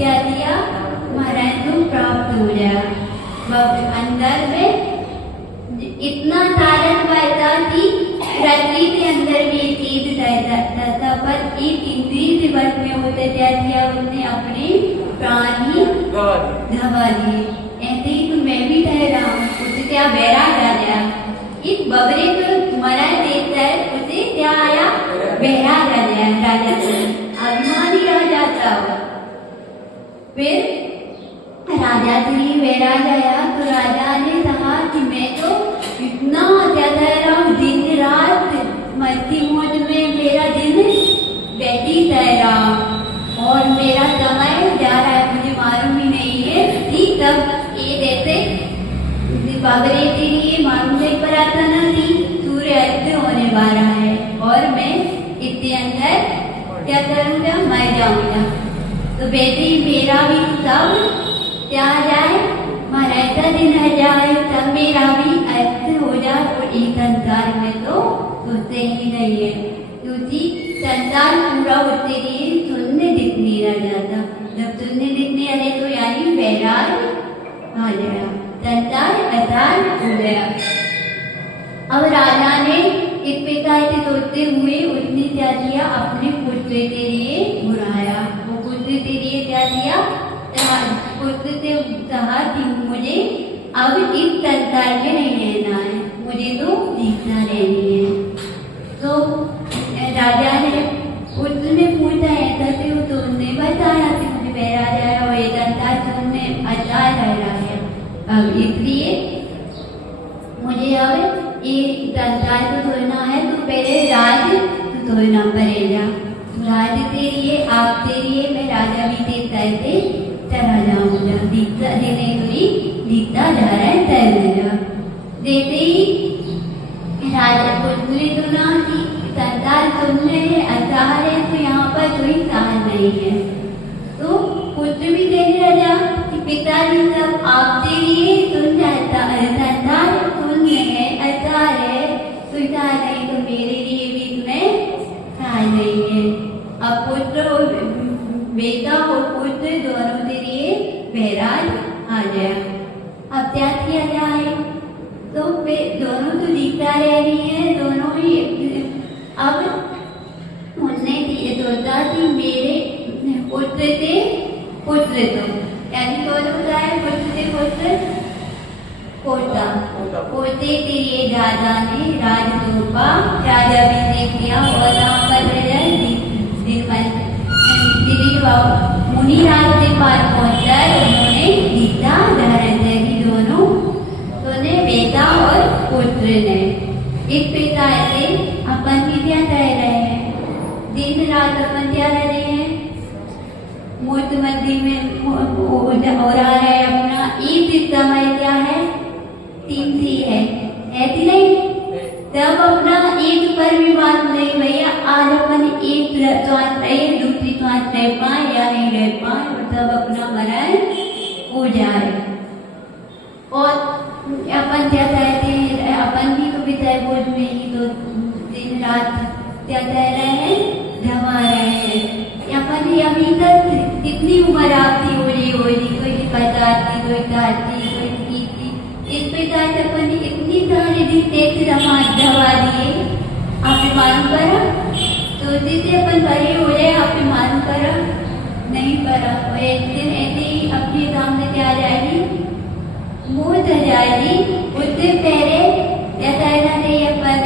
क्या दिया, मरण प्राप्त हो गया। अंदर में इतना तारक पैदा थी, पृथ्वी के अंदर भी चीज रहता था, पर एक इंद्रिय के वश में होते क्या किया, उसने अपने प्राण ही गवा दिए। ऐसे ही तो मैं भी ठहरा हूँ, उसे क्या बैराग आ गया। इस बबरे को मरा देता है, उसे क्या आया, बैराग आ गया। राजा अभिमानी राजा था। फिर राजा श्री बैराग आया तो राजा ने कहा कि मैं तो इतना ज्यादा हूँ, दिन रात मस्ती मौज में मेरा दिन व्यतीत है और मेरा समय जा रहा है, मुझे मालूम ही नहीं है। ठीक तब ये जैसे बाबरे के लिए मालूम नहीं पड़ा था ना कि सूर्य अस्त होने वाला है और मैं इसके अंदर क्या करूँगा, मर जाऊंगा। तो बेटी मेरा भी सब क्या जाए, मरता दिन आ जाए, तब मेरा भी अस्त हो जाए। और इस संसार में तो सोचते ही नहीं है, क्योंकि संसार पूरा होते लिए शून्य दिखने रह जाता। जब शून्य दिखने आए तो यानी बैराग आ गया, संसार असार हो गया। अब राजा ने इस प्रकार से सोचते हुए उसने क्या किया, अपने पुत्र के लिए बुलाया। वो पुत्र के लिए क्या किया, पुत्र से कहा कि मुझे अब इस संसार में नहीं रहना है, मुझे तो जीतना रहनी है। तो राजा ने उसने पूछा ऐसा से, तो उसने बताया कि मुझे बैराग आया और ये संसार तुमने अच्छा रह रहा है, अब इसलिए मुझे अब ये संसार को छोड़ना है, तो पहले राज छोड़ना पड़ेगा। राज के लिए आपके लिए मैं राजा भी के कहते चला जाऊंगा, दीक्षा देने हुई दीक्षा धारण करूंगा। जैसे ही राजा पुत्र ने सुना कि संसार तुमने असार है, तो यहाँ पर कोई सार नहीं है, तो पुत्र भी कहने लगा कि पिताजी सब आपके लिए सुन जाता, संसार शून्य है, असार है, सुविधा नहीं, तो मेरे लिए भी तुम्हें सार नहीं है। अब पुत्र और बेटा और पुत्र दोनों के लिए बैराग आ गया। अब क्या किया जाए, तो वे दोनों तो जीता रह रही है, दोनों ही। अब उनने सोचा कि मेरे पुत्र से पुत्र, तो यानी कौन होता है, पुत्र से पुत्र पोता, पोते के लिए राजा ने राज सौंपा, राजा भी देख लिया और यहाँ पर मुनि राज के पास पहुंचकर उन्होंने दीक्षा धारण की, दोनों बेटा और पुत्र ने। इस प्रकार से अपन भी क्या कह रहे हैं, दिन रात अपन क्या रह रहे हैं, मूर्त मध्य में हो रहा है अपना। एक समय क्या है, 3 सी है, ऐसी नहीं, तब अपना एक पर भी बात नहीं भैया, आज अपन एक श्वास रहे, दूसरी श्वास रह पाए या नहीं रह पाए, और तब अपना मरण हो जाए। और अपन क्या कहते हैं, अपन भी तो विषय बोझ में ही तो दिन रात क्या कह रहे हैं, धमा रहे हैं। अपन अभी तक कितनी उम्र आपकी हो रही, कोई 50 की, कोई 60 की, कोई 30 की, इस प्रकार से अपन इतनी सारी दिन एक दमा दवा दिए, आपने मालूम करा, तो जिससे अपन बड़े हो जाए, आपने मालूम करा नहीं करा। और एक दिन ऐसे ही अपने सामने क्या जाएगी, मौत आ जाएगी। उससे पहले ऐसा नहीं, अपन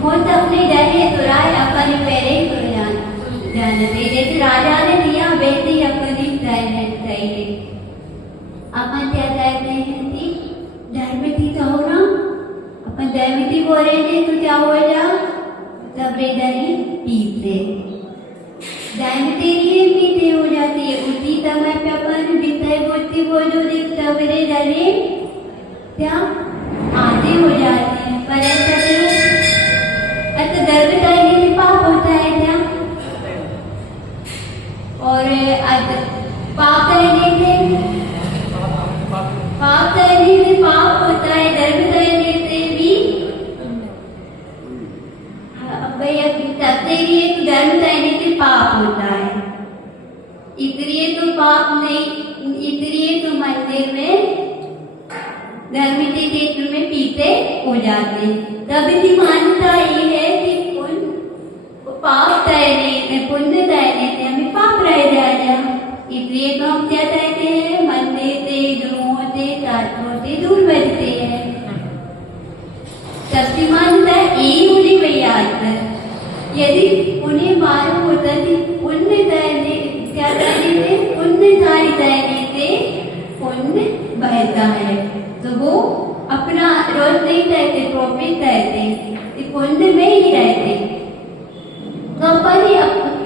मौत अपने डरे तो राय अपन पहले ही तो जाना चाहिए। जैसे राजा ने दिया वैसे ही अपनी चाहिए। अपन क्या कहते हैं कि धर्मती तो हो ना, अपन धर्मती हो रहे थे तो क्या हो जा, सबरे दही पीते, धर्मती लिए पीते हो जाती है। उसी समय पे अपन विषय बुद्धि वो जो सबरे दही क्या आते हो जाते हैं। पर ऐसा क्यों, अच्छा धर्म करने से पाप होता है क्या, और पाप करने से पाप होता है, धर्म करने से भी भैया सबसे लिए धर्म करने से पाप होता है। इस इसलिए तो पाप नहीं, इसलिए तो मंदिर में धर्म के क्षेत्र में पीते हो जाते। तब की मान्यता ये है कि पाप तैरने, पुण्य तैरने से हमें पाप रह जाएगा। इसलिए तो हम क्या कहते हैं, मंदिर से, गुरुओं से, शास्त्रों से दूर बचते हैं। सबकी मान्यता यही होनी भैया। यदि उन्हें मालूम होता कि पुण्य तैरने, क्या तैरने से, पुण्यधारी तैरने से पुण्य बहता है, तो वो अपना रोज नहीं तैरते, प्रॉफिट तैरते, पुण्य में ही रहते। तो अपन ही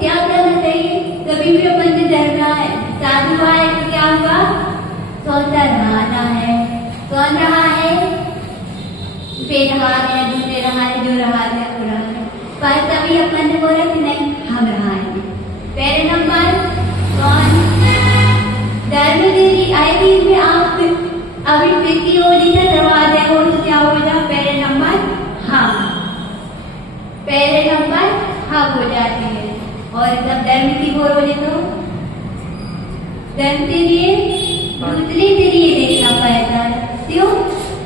क्या करना चाहिए, कभी भी अपन ने डरना है, साधु आए तो क्या हुआ, सोता रहना है, कौन रहा है, बेरहा है, दूसरे रहा है, जो रहा है वो रहा है, पर तभी अपन ने बोला कि नहीं हम रहा है। पहले नंबर कौन, धर्म देवी आई में आप अभी किसी होली से दरवाजे हो तो क्या होगा, पहले नंबर हाँ, पहले नंबर हाँ हो जाते हैं। और जब धर्म की बोल बोले तो धर्म के लिए दूसरे के लिए देखना पड़ता है, क्यों,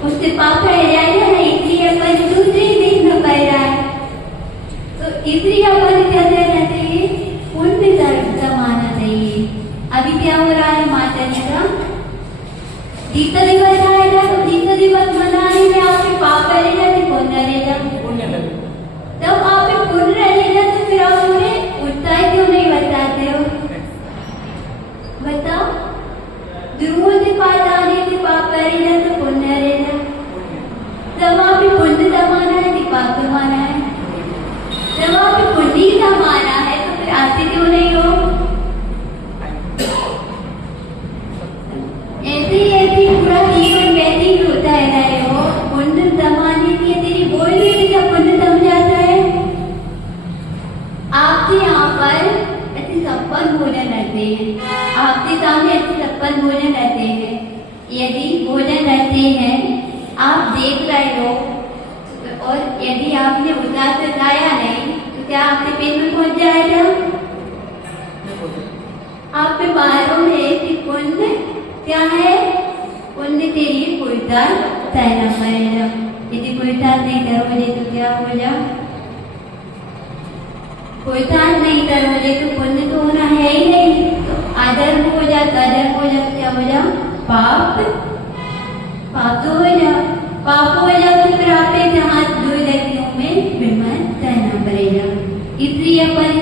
उससे पाप रह जाएगा ना, इसलिए अपन दूसरे देखना पड़ रहा है। तो इसलिए अपन क्या करना चाहिए, पुण्य धर्म समाना चाहिए। अभी क्या हो रहा है, माता जी का जीता दिवस आएगा, तो जीता दिवस मनाने में आपके पाप रहेगा कि पुण्य रहेगा, तब आप पुण्य रहेगा, तो फिर आप उन्हें उत्साह क्यों नहीं बताते हो, बताओ। ध्रुवों से पास आने से पाप करेगा तो पुण्य रहेगा, जब आप पुण्य कमाना है कि पाप कमाना है, जब आप पुण्य कमाना है तो फिर आते क्यों नहीं हो। ऐसे पूरा जीवन व्यतीत होता है रहे हो, पुण्य कमाने की तेरी बोल रही क्या पुण्य समझाता है। आपके यहाँ पर ऐसे छप्पन भोजन रहते हैं, आपके सामने ऐसे छप्पन भोजन रहते हैं, यदि भोजन रहते हैं आप देख रहे हो और यदि आपने उतार से लाया नहीं तो क्या आपके पेट में पहुंच जाएगा, आपके बालों में कि पुण्य क्या है, पुण्य के लिए पुरुषार तैरना पड़ेगा। यदि पुरुषार नहीं करोगे तो क्या हो जाए, पुरुषार नहीं करोगे तो पुण्य तो होना है ही नहीं, तो अधर्म हो जाए, अधर्म हो जाए, क्या हो जाए, पाप, पाप तो हो जाए, पाप हो जाए तो फिर आप जहाँ दो व्यक्तियों में विमान तैरना पड़ेगा। इसलिए अपन